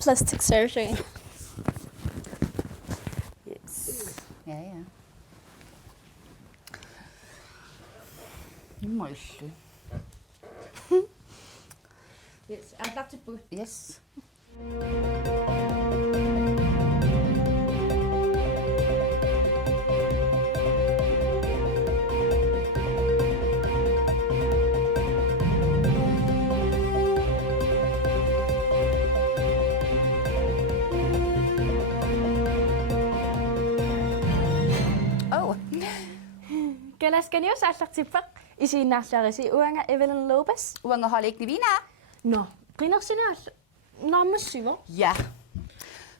Plastic surgery. Yes. Ja. Målslu. Yes, I'd like to put. Yes. Oh. Galasganius аллартиппақ исииннаарлаариси уанга Evelyn Lopez. Uanga holik ni vina. No, qinarsiнаал наамассиво. Ja.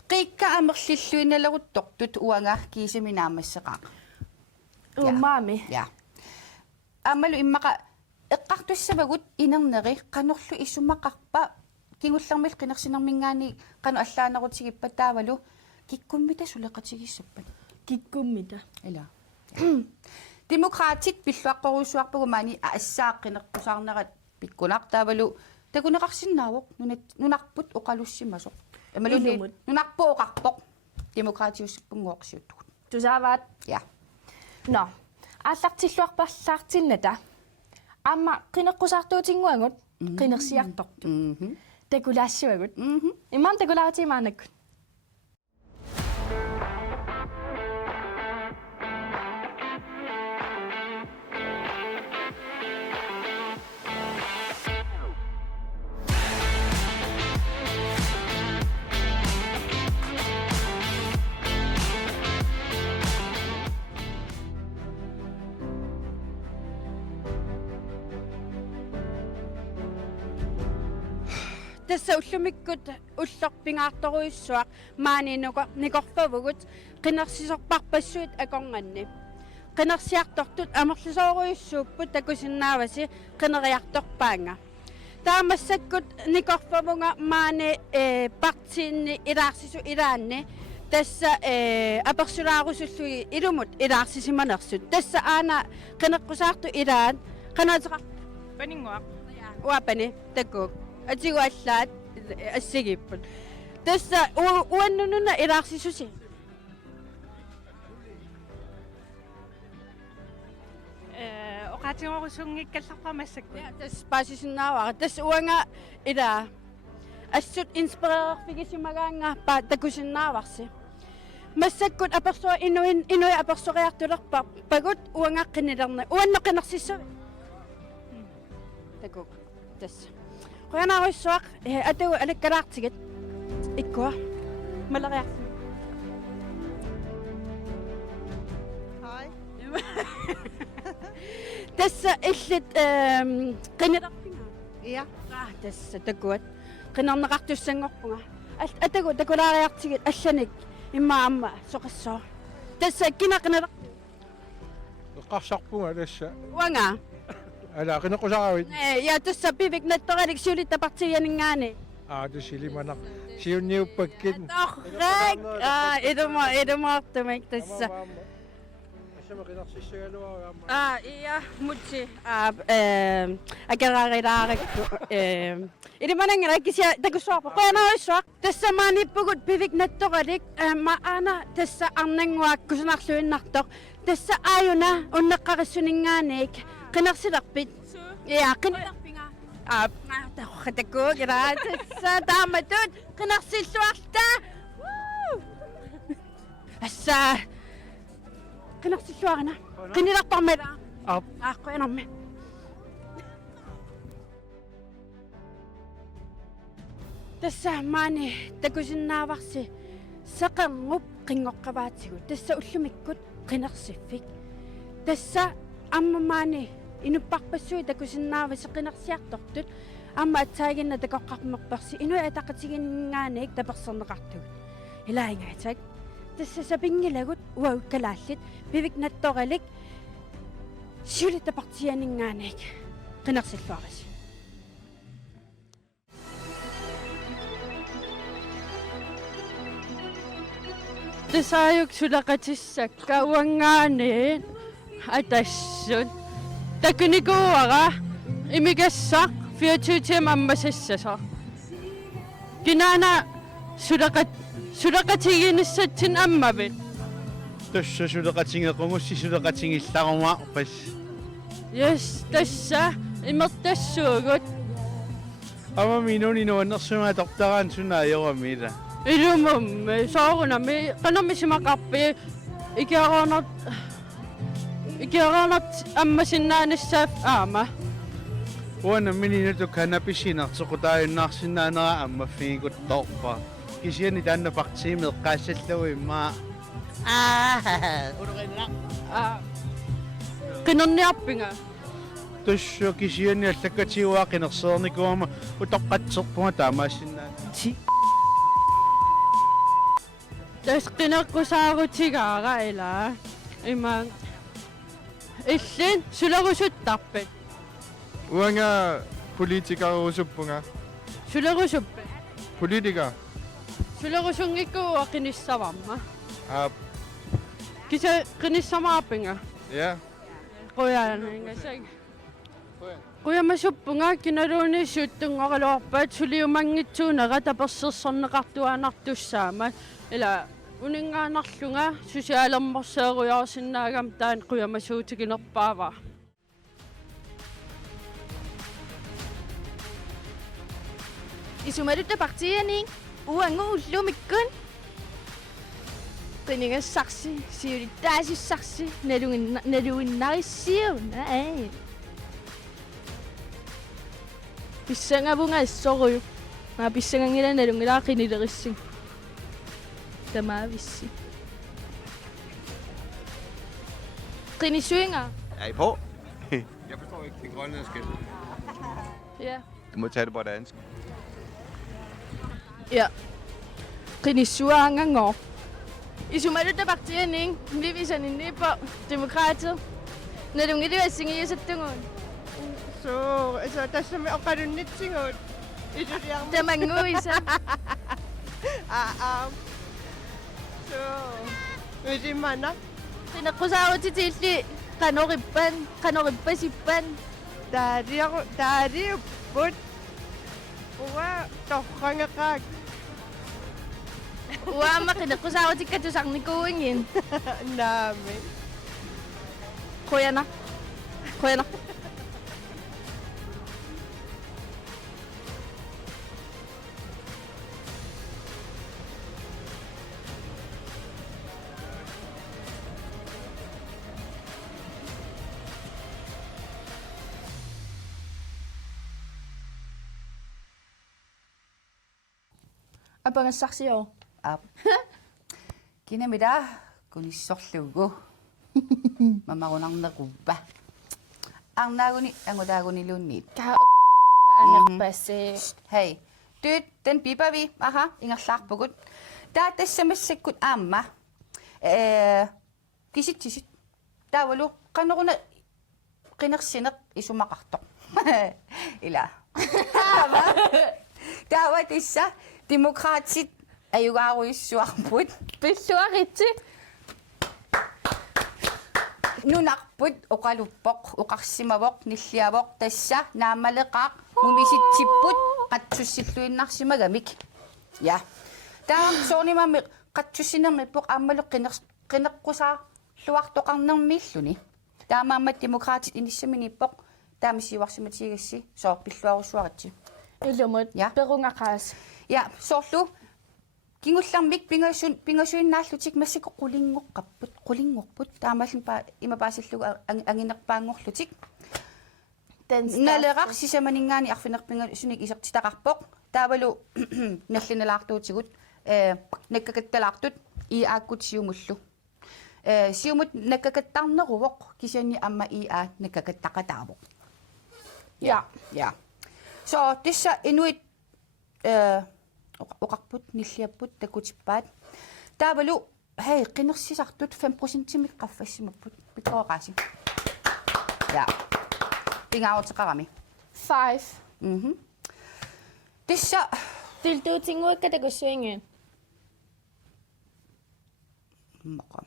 Qikka amerlilluinalaruttort uanga kiisiminaamassaqaq. Maami. Ja. Amalu immaqa eqqartussamagut inerneqi qanorlu issumaqarpa kingullermil qinersinermingaani qanu allaanarutigippa taavalu kikkummita suleqatigissappat. Kikkummita. Ela. Demokraatit pilluaqqoruussuarpugu maani aassaaqqinерпусаарнерат pikkunartaavalu takuneqarsinnaawoq nunarput oqalussimasoq. Amalu nunarpooqarpoq demokraatiussuppunngooqsiuttugut. Tusaavaat. Ja. No. Аллартиллуарпарлаартинната. Амма qinеққусаартуутингуангут qinерсиарторту. Такулаассуагут. Имман такулаатимаанакку. Tässä ullumikut ullorpingaartoruissuaq maaninuqa nikorpavugut qinarsisorparpassuut akornganni qinarsiartortut amerlusooruissuupput takusinnaavasi qineriartorpaanga taamassakut nikorpavunga maani partiinni ilaarsisu ilaanni tässä apersulaarusullui ilumut ilaarsisimanersut tässä aana qinekkusaartu ilaan qanaatiqa Paninguaq. uapani takuk atiguallaat assigipput tässä uannununa ilaarsisusi Oqaatigorusunngikkallarparmassakku. tässä paasisunnaavaa tässä uanga ila assut inspireerfigisimmagaanga pa takusinnaavarsi massakkut apersua inui apersoriartulerpa pagut uanga qinilerna uanneqinersissu takuk tässä qoyanaaruissuaq atu alakkalaartigit ikkua maleriarsi tässä illit qinilerpinga Ja. tässä takuat qinarneqartussangorpunga ataku takulaariartigit allanik imma amma soqassoo tässä kinaqinera Qarsarpunga tassa wanga ala qinequsaqavit ja tässä pivik nattoralik suulittapartiyaningaani tasilimanaq siunniuppakkit torrek idumaartumik tässä asama qinersissugaluaa iya mutsi agaraarilaarakku idimanangerakisia takussuarpa qoyanaarissuaq tässä maanippugut pivik nattoralik ma ana tässä arnanguakkusunarluinnartoq tässä aayuna unneqqarissuninngaanik qinersilerpit iya qinilerpinga taqqatakkuuk ila tässä taamatut qinersilluarta assa qinersilluarana qinilerparmala qoyanarmi tässä maani takusinnaavarsi saqerrup qingoqqavaatigut tässä ullumikkut qinersiffik tässä amma maani inupparpassui takusinnaavasi qinersiartortut amma atsaaginna takoqqarmerpersi inui ataqatiginngaaniik taperserneqartugut ilaingaatsak tässä sapingilagut uaukkalaallit pivik nattoralik siulitapartianingaaniik qinersilluarisi Tasayuk sulaqatissakka uangaaniin atassut takunikuara imikassaq 24 timer ammasassa. Kinana sulaqatiginissatin ammavit. Tussa sulaqatingequngus sulaqatingillarumаарpas. Yes, tassa imertassuugut. Ama minuni nuannersumaa tortaraan sunaayoramila. Ilumumme soorunami qanami simaqarpi ikiaranat ammasinnaanissaaf aama. Uana mininu kanapisinartoqutaayunnaarsinnaanera ammafiiguttorpa. Kisiani taanna partsiimeqqaassallauimmaa. Qinarniarpinga. Tussa kisiani allakatiuaaqinerseernikuama utoqqatserpunga taamaassinnaana. Tas qinaqqusaarutigaara ilaa ima illin sulerusuttarpit Uanga politikerusuppunga. sulerusuppe Politiker. sulerusungikkuua qinissavarma Ja. qinissamaappinga Ja. quyaanangasag quyamasuppunga kinaluuni suuttunngorluarpaat suliumangitsuunera tapersersorneqartuaanartussaama ila uningaanarlunga susiaalermorseeruyaarsinnaagam taan quyamasuutiginerpaava. Isumarutta partianing uangu ullumikkun. Qiningassarsi siulitaasissarsi naluinnarissiuna ai. Pissangavunga issoruyu. Pissangangila nalungila qinilerissi. Tamavissi. Qinisuinga. Er I på? Jeg forstår ikke det grønlandske. Ja. Du må tage det på dansk. Ja. Qinisuangangor. Isumarutta partianing livisaninnipo demokraatiet. Nalungilivassingiyasattungun. So, also das ist mir auch gerade nicht singen. Tamanguisa. So, wie sie mana? Qinaqqusaarutitilli qanorippan. Dari put. Uwa, tohqangaqaq. Uama qinaqqusaarutikkatussarnikuuingin. Nami. Qoyana. Apangassarsioo. Kinamida kunissorlugu. Mamarunarnequppa. Arnaaguni angudaagunilunniit. Ka anerpasse. Hei. Tyt, den biber vi. Aha, ingerlarpugut. Der tassamassakkut aamma. Kisit. Taavalu qanoruna qinersineq isumaqartoq. Ila. Taava tissa demokraatit ayugaaruissuarput. Pilluaritsi. Nunarput uqaluppoq uqarsimavoq nilliavoq tassa naamaleqaaq mumisitsipput qatsussilluinnarsimagamik. Ja. Taa soornimammi qatsussinermippoq aammalu qineqqusaa luartoqarnermiilluni. Taamaammat demokraatit inissaminippoq taamisiuarsimatigassi soo pilluarussuaritsi. Ilumut. Ja. Perungaqaas. Ja, soorlu kingullarmik pingasuinnaallutik massako qulinngorput taamaallenpa imapaasillugu anginerpaangorlutik naleraq sisamaningaani arfinerpinga sunik isertitaqarpoq taavalu nallinalaartuutigut nakkakattalaartut iaakkut siumullu siumut nakkakattarneruvoq kisianni amma ia nakkakattaqataavoq ja so tissa inuit uqarput nilliapput takutippaat taavalu hei qinersisartut 5% qaffassimapпут pikkoqaasi ja pingaorteqarami 5. tissa Tiltuutinguikkatakussuingin. maqa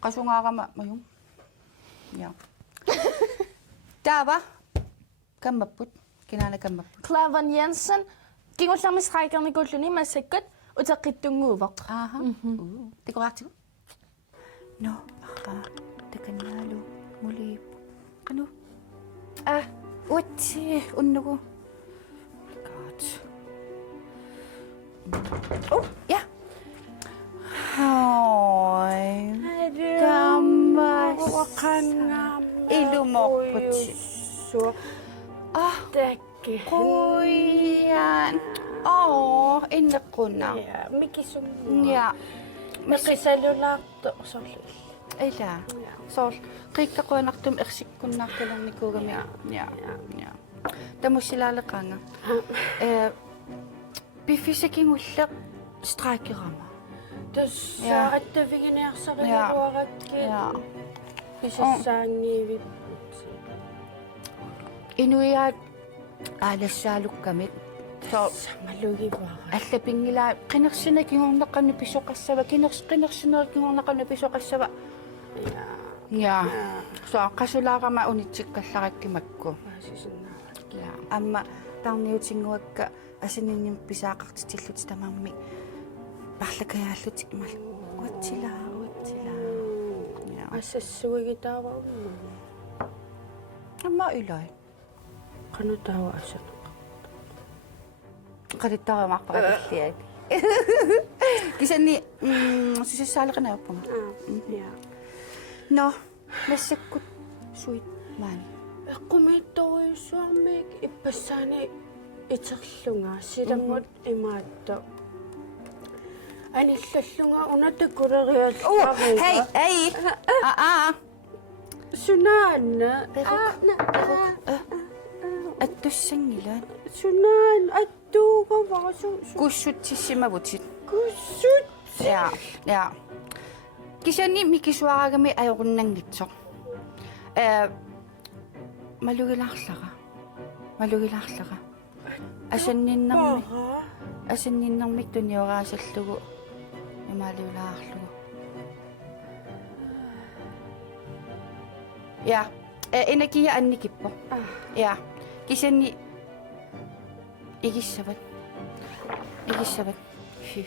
qasungaarama mayum ja taava kammapput Kinanakamma. Klavan Jensen. Kingullarmi straikerni kulluni massakkut utaqittunguuvoq. Aha. Tikoraatigu. No, takannalu muli. Ano? Utsi unnugu. God. Oh, ja. Hoi. Gammas. Ilumokputsi. Tekki. Kuyan. Innakuna. Mikisum. Ja. Mikisalulaarto sorli. Ila. Sol. Qiittaquanartum ersikkunnaartalernikuugami. Ja. Tamussilaaleqaanga. Biffisakingullaq straikirama. Tussa attaviginiarsariluarakki. Ja. Pisassaangiivip. Inuiaat ааllaссаалуккамит. So, Samalugivaara. аллапингила qinерсинакингорнеққанну писоқассава qinерсинерикингорнеққанну писоқассава. Ja. So, qasulaarama unitsikkallarаккимакку. Ja. Amma tarniutinnguakka асининним писаақартитиллут тамаамми парлакаяаллут имал. Уатсила. Ja. Ассассуигитааварунну. Amma илай. Qanutaava asana. Qalittaramarpaqatilliak. Kisani sissaaleqanaappunga. Ja. No, massakkut suit maani. Eqqumiittoruissuarmiik ippassani iterlunga silangut imaatto. Anillallunga unatakkulerial. Hey. Sunaanna. Attussangilaan. Sunaan attuugavaa Kussutsissimavutit. kussut. Ja. Kisani mikisuaragami ajorunnangitsoq. Malugilaarlaqa. Asanninnermik tunioraasallugu imaliulaarlugu. Ja. Inakia annikippo. Ja. Kisani igissavat. Hy.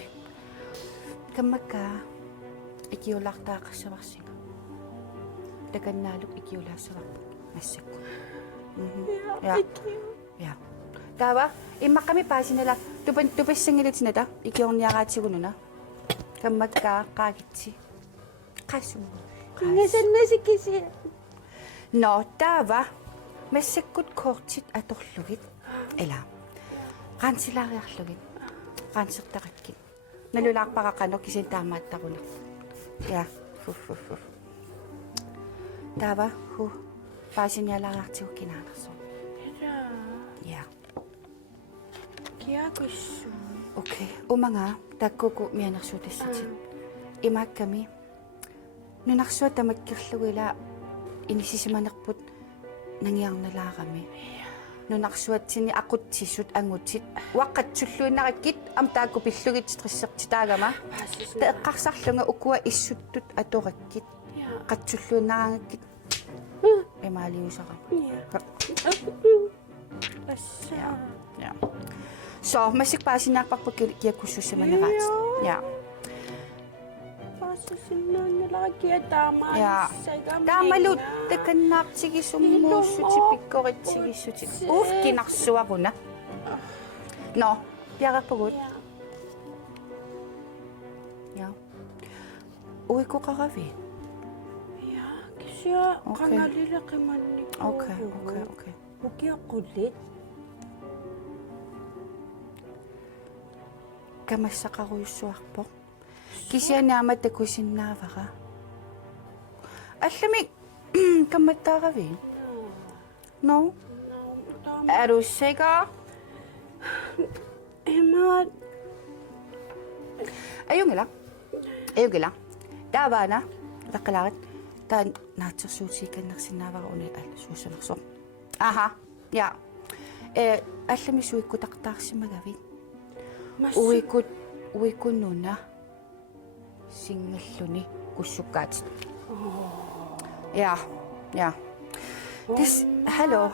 Kamaka ikiulaartaaqassavарсига. Takannaaluk ikiulaassavaq massakku. Ja. Tava immaqqami paasinala tupassangilutinata ikiorniaraatigununa. Kamaka qaagitsi. Qasum. Qingasannasikisi. No, tava massakkut kortit atorlugit. Ela. Qansilaariarlugit. Qansertaqakkit. Nalulaarpaqaqano kisin taamaattaquna. Ja. Tava paasinialaariartigu kinaanarso. Ja. Kiakussu. Okay. Umanga takkuku mianersuutassitit. Imaakkami nunarsuat tamakkirlugila inissisimanerput nangiarnalaarami. Nunarsuatsini aqutsissut angutit waqqatsulluunarakkit am taakku pillugit stressertitaagama teeqqarsarlunga ukua issuttut atorakkit qatsulluunaraangakit emaliusara. Ja. So masik paasinaarparput kiakussussamanarat. Ja. Paasassinnaanalakia taamaa. Ja. Taamalut takannaartigisummuussuti pikkoritsigissut. Kinarsuaruna. No, piarappagut. Ja. Uikuqaravi. Ja, kisia qangalilaqimannip. Okay. Ukiaqullit. Kamassaqaruissuarpoq. Kisianaama takusinnaavara. Allamik kammattaaravi. No. Er du sikker? Emma. Ayungila. Taavana. Taqalarat. Taan naatsersuutikannersinnaavara uni suusanerso. Aha. Ja. Allami suikkutaqtaarsimagavit. Uikunnuna. Singalluni kussukkaat. Ja. Hello.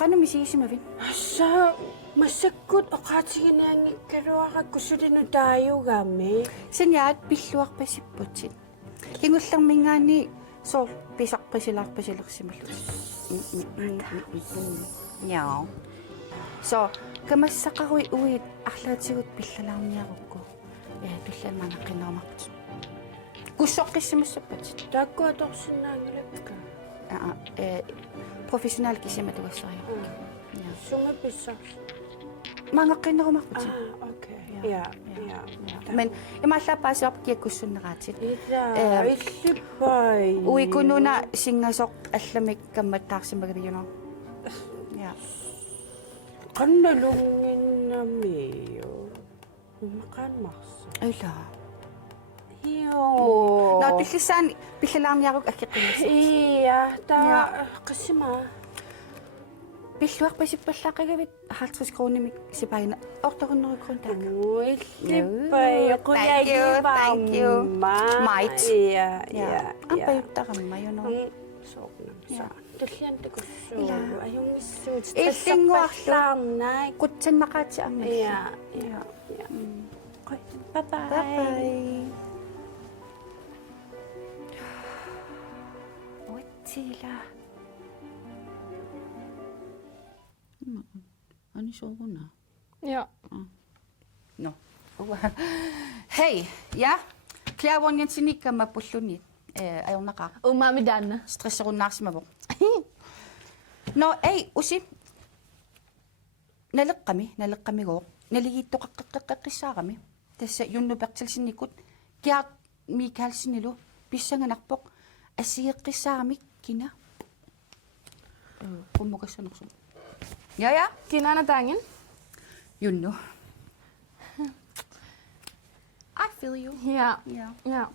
qanumisisiimavin Asa, masakut oqaatigineangi kaluaqakkussulinu taayugami. saniaat pilluarpasipputit kingullermingaani soor pisarpasilaarpasilersimallu ja so kamassaqarui uit арлаатигут пиллалаарниарукку туллаамаанаққинермарпут куссоққиссимассаппат Taakkuatorsinnaangilakka. профессионал кисиматугассариу Sungapissars. маангаққинермарпут Okay. Ja. men имааллааппаасуар киаккуссуннераатит Ila, illippai. уикунуна сингасоқ алламик камматтаарсимагавиюно я Qannalunginnamiu. Maqaanmarsa. ала Joo. на пиллисаани пиллалаарниарук аккеққимасса Iya, ta qissima. пиллуарпасиппаллаақагавит 50 кронимик сипаина орторуннерукрун таак Illippai. Thank you. Might. Ja. ампаюттарамма юно Soqnam. Ja. Tulliantakussu. Ila. Ajungissuut. Illinguarlu. Qutsanmaqaati amma Ja. bye bye Utsila ani sovuna Ja. no hey ja klaavonjansinikkamma pullunit ajornaqaa Umami Danna. стрессеруннаарсимавоq no ei usi налеққамигоо налигииттоқаққеққиссаарами тасса юннуперtilsinnikut киар микалсинилу писсанганарпоқ ассигеққиссаарамик кина уммукассанерсу я Kinana Dangen. юнну I feel you Ja. ja Ja.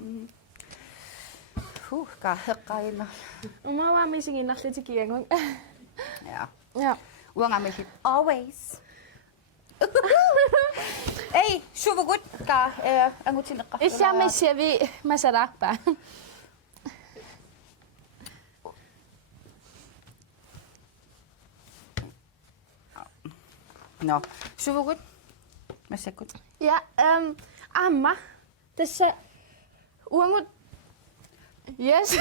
каахеққаина Umawami singinarlitikiangun. ja Ja. уанgamillit always ei suvugut ka angutineqqa Ishami siavi masaraqpa. no suvugut massakut Ja, amma. Tässä uangut. Yes.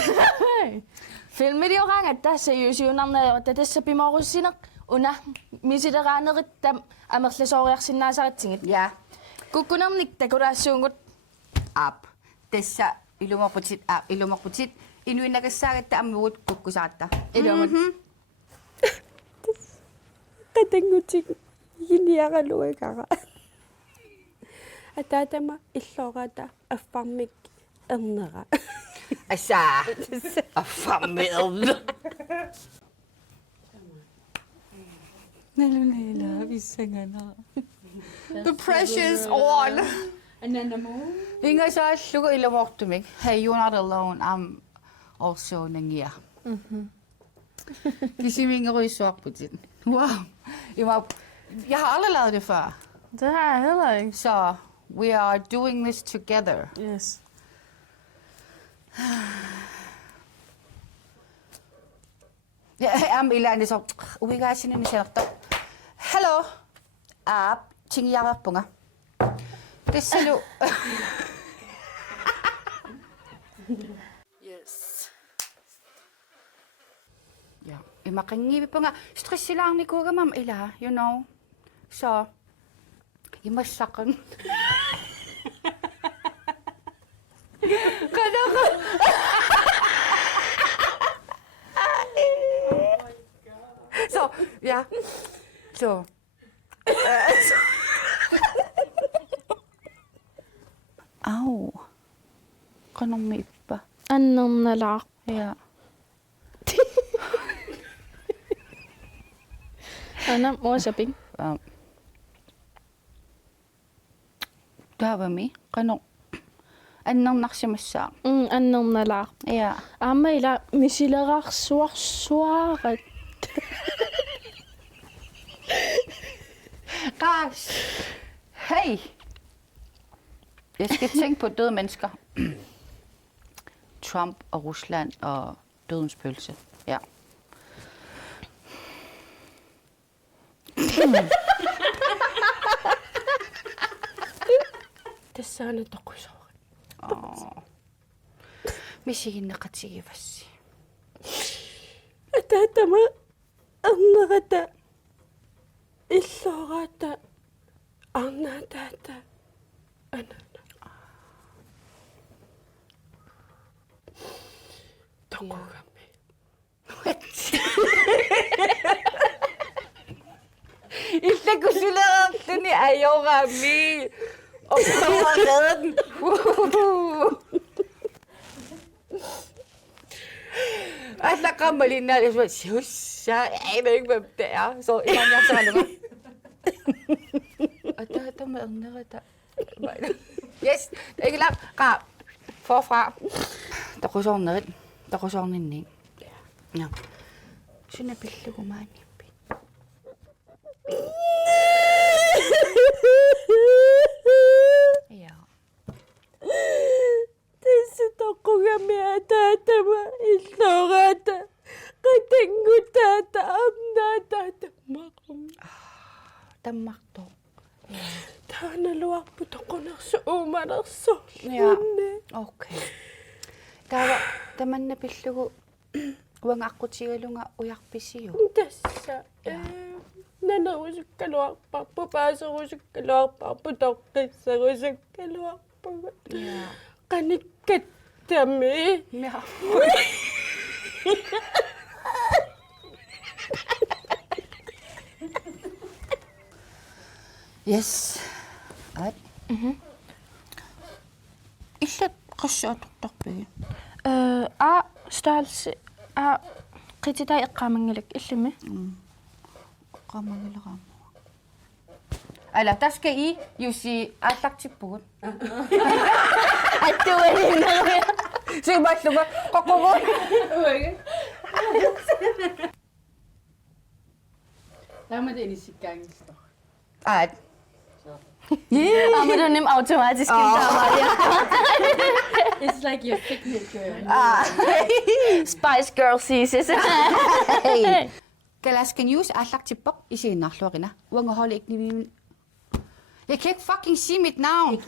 Filmidioqanga tässä yusiunarnaajorta tässä pimarussineq una misideraaneritta amerlasooriarsinnaasaritsigit. ja Kukkunernik takulaassuungut up tessa ilumorputit inuinagassaaгаtta ammugut kukkusaatta ilumut. Qatangutik yiniaqaluigara. Ataatama illorata affarmik ernera. assa affammel nalunela vissangana the pressure's on ingasaallugu ilumortumik hey you're not alone I'm also nangia kisimingeruissuarputit wow jeg har aldrig lavet det før Det har jeg heller ikke. så we are doing this together Yes. Ja, ilani so uigaasinin sinerta. Hello. Tingiarpunga. Tessalu. Yes. Ja, imaqangivipunga stressilaarnikuugamam ila, you know. So imassaqan. So, ja. So. Au. Kanong may iba. Anong nalak? Ja. Anong mo shopping? Davami. Kanong. Anong naksimasa. Anong nalak? Ja. Ammaila misilerarsuarsuarat. Gas. Hey. Jeg skal tænke på døde mennesker. Trump og Rusland og dødens pølse. Ja. тассаана тоқусоо мисигиннеқатсигивасси атаатама арнерата иллоораата арнаатаата ана тоқугамми иллакусулераартуни аёраами оссоорерн аллаққаммалиннаалисма сиусса эймэгвэптаа со иманниарсаалуга атаатама эрнерата yes egla qa forfra toqusорнерит ja sinna pillugumaanippi ja Tässä toqugami ataatama иллоораата qatangutaata arnaataata maqum tammarto taaнаluarpu toqonersu uumalersu ja okay tava tamanna pillugu uangaqqutigalunga ujarpisiu tässä nanerusukkaluarparpu paaserusukkaluarparpu toqqisserusukkaluarpu ja qanikkattami ja yes at иллат qassaatortarpigi størrelse qititai eqqaamangilak illumi qamagileraam ala taska I yusi аллартиппугут аттуалиннерми сималлуга qoqogun taamada inissikkaangista at amadunim automatisk intaamaria it's like your signature Spice Girl seases kalaskan yus аллартиппоq isiinnaarluaqina uangahooli iknivimin jeg kan ikke fucking sige mit navn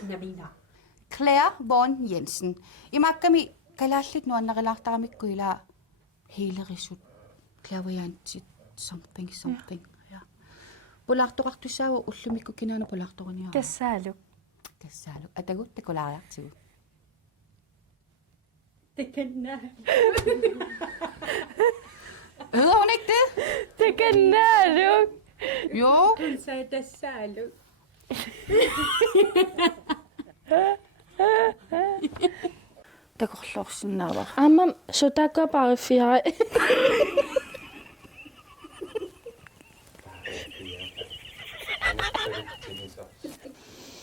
Claire Von Jensen imakkami kalallit nuannarilaartaramikkuilaa hiilerisut clairvoyantit something ja pulaartoqartussaavu ullumikku kinaana pulaartoquniaa kassaaluk kassaalu atagut takulaariartigu tekannaa hedder hun ikke det? tekannaaluk Jo. saa tassaalu Takorlorsinnaavaq ammam sutaqqaparifiara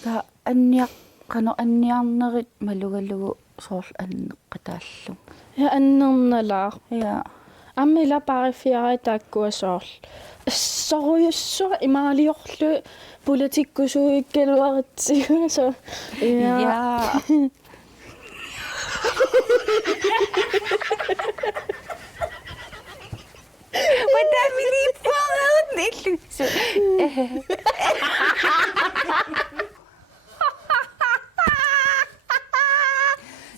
ta anniarnerit malugallugu soorl anneqqataallum ja annernerlaar ja ammila parifiara taakkuasoorl soruyussua imaaliorlu politikkusuikkaluaritsigu so ja Hvordan vi lige prøvede den så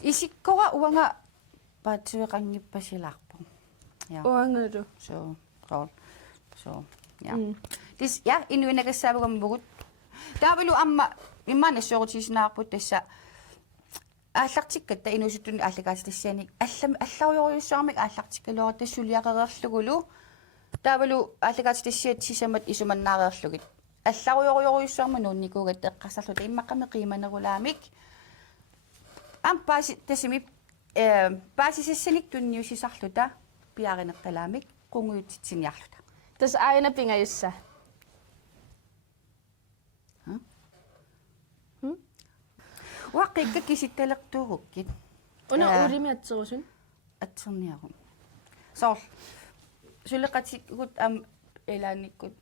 Isikkoa uanga patsueqanngippasilаарpu. Ja. uangalu So ja. Dis ja inuinakassaavugammugut. Taavalu amma immaanassuorutiisinaarput tassa ааллартиккатта инусуттуни ааллагаатиллассиани алларуйориуссаармик ааллартиккалуара тассулиақереерлугулу таавалу ааллагаатиллассиат сисамат исуманнаареерлугит алларуйориуссаарма нуунникуугат эққарсарлута иммаққами қиманерулаамик ампааси тассими паасисассаник тунниусисарлута пиаринеққалаамик қунгуутитсиниарлута tas aina pingayussa уаққикка киситталертуугуккит una uulimiatserusun атсерниарум соор сулеқатиккут ам элааниккут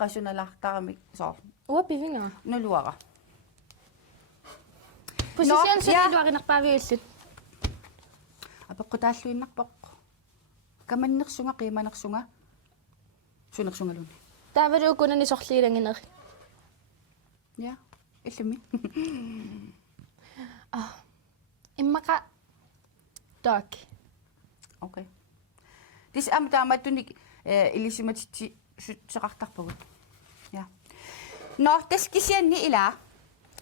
qasunalartaramik соор ua pivinga нулуара position ja. suniluarinerpaaviullut апеққутааллуиннарпоқ каманнерсунга қиманерсунга сунерсунгалуни Taavadu ukunani sorliilangineri. Ja, illumi. Immaqa dog. Okay. Dis am taamattunik ilisimatiti seqartarpugut. Ja. No, taskisianni ila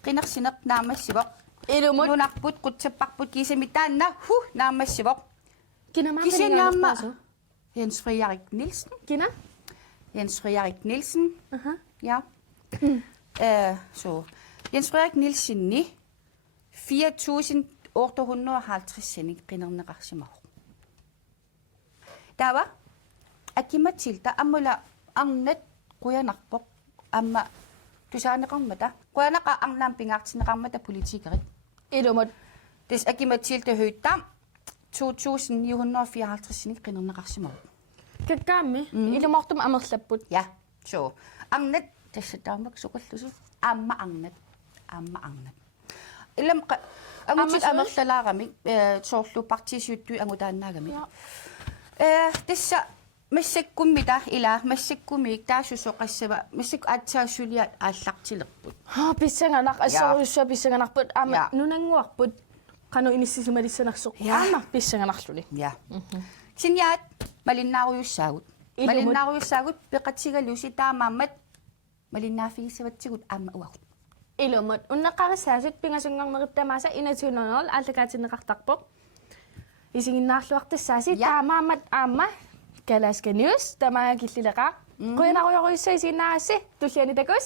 qinarsineq naamassivoq. Ilumut Nunarput qutsapparput kiisamittaanna naamassivoq. kinama Kisiannaamma Jens Frederik Nielsen. Kina? Jens Frederik Nielsen. Aha. Ja. Så Jens Frederik Nielsen ni 4.850 senning qinernеqarsimaru. Tava akimatilta ammula arnat quyanarpoq amma tusaaneqarmata quanaqa arnaam pingaartineqarmata politikerit Ilumut tis akimatilta høytam 2.954 senning qinernеqarsimaru. kakkaammi ilumortum amerlapput. Ja, så arnat tassataamak suqallusu arnat. Ilam angutil amerlalaaramik soorlu partisiuttu angutaannaagami. Tissa массаккуммита ила массаккумиик таасусоқассава массак аатсаассулиат ааллартилерпут Pissanganaq assoruussua pissanganarput Ja. ama nunanguarput qanu inissisumalissanarsoq Ja. ama pissanganarluni. ja sinyaat малиннааруйуссаагут Илумут. малиннааруйуссаагут пеқатсигалуси таамааммат малиннаафигиссаватсигут аама уагут Ilumut unnaqarissaasut pingasunngornerittamaasa inatuunernerl ааллакаатинеқартарпоq isинginnaarluartassaasi Ja. taamaamat aama Kalaska News tamagakillilaqaa quinaruyoruissa isiinnaarassi tulliani takus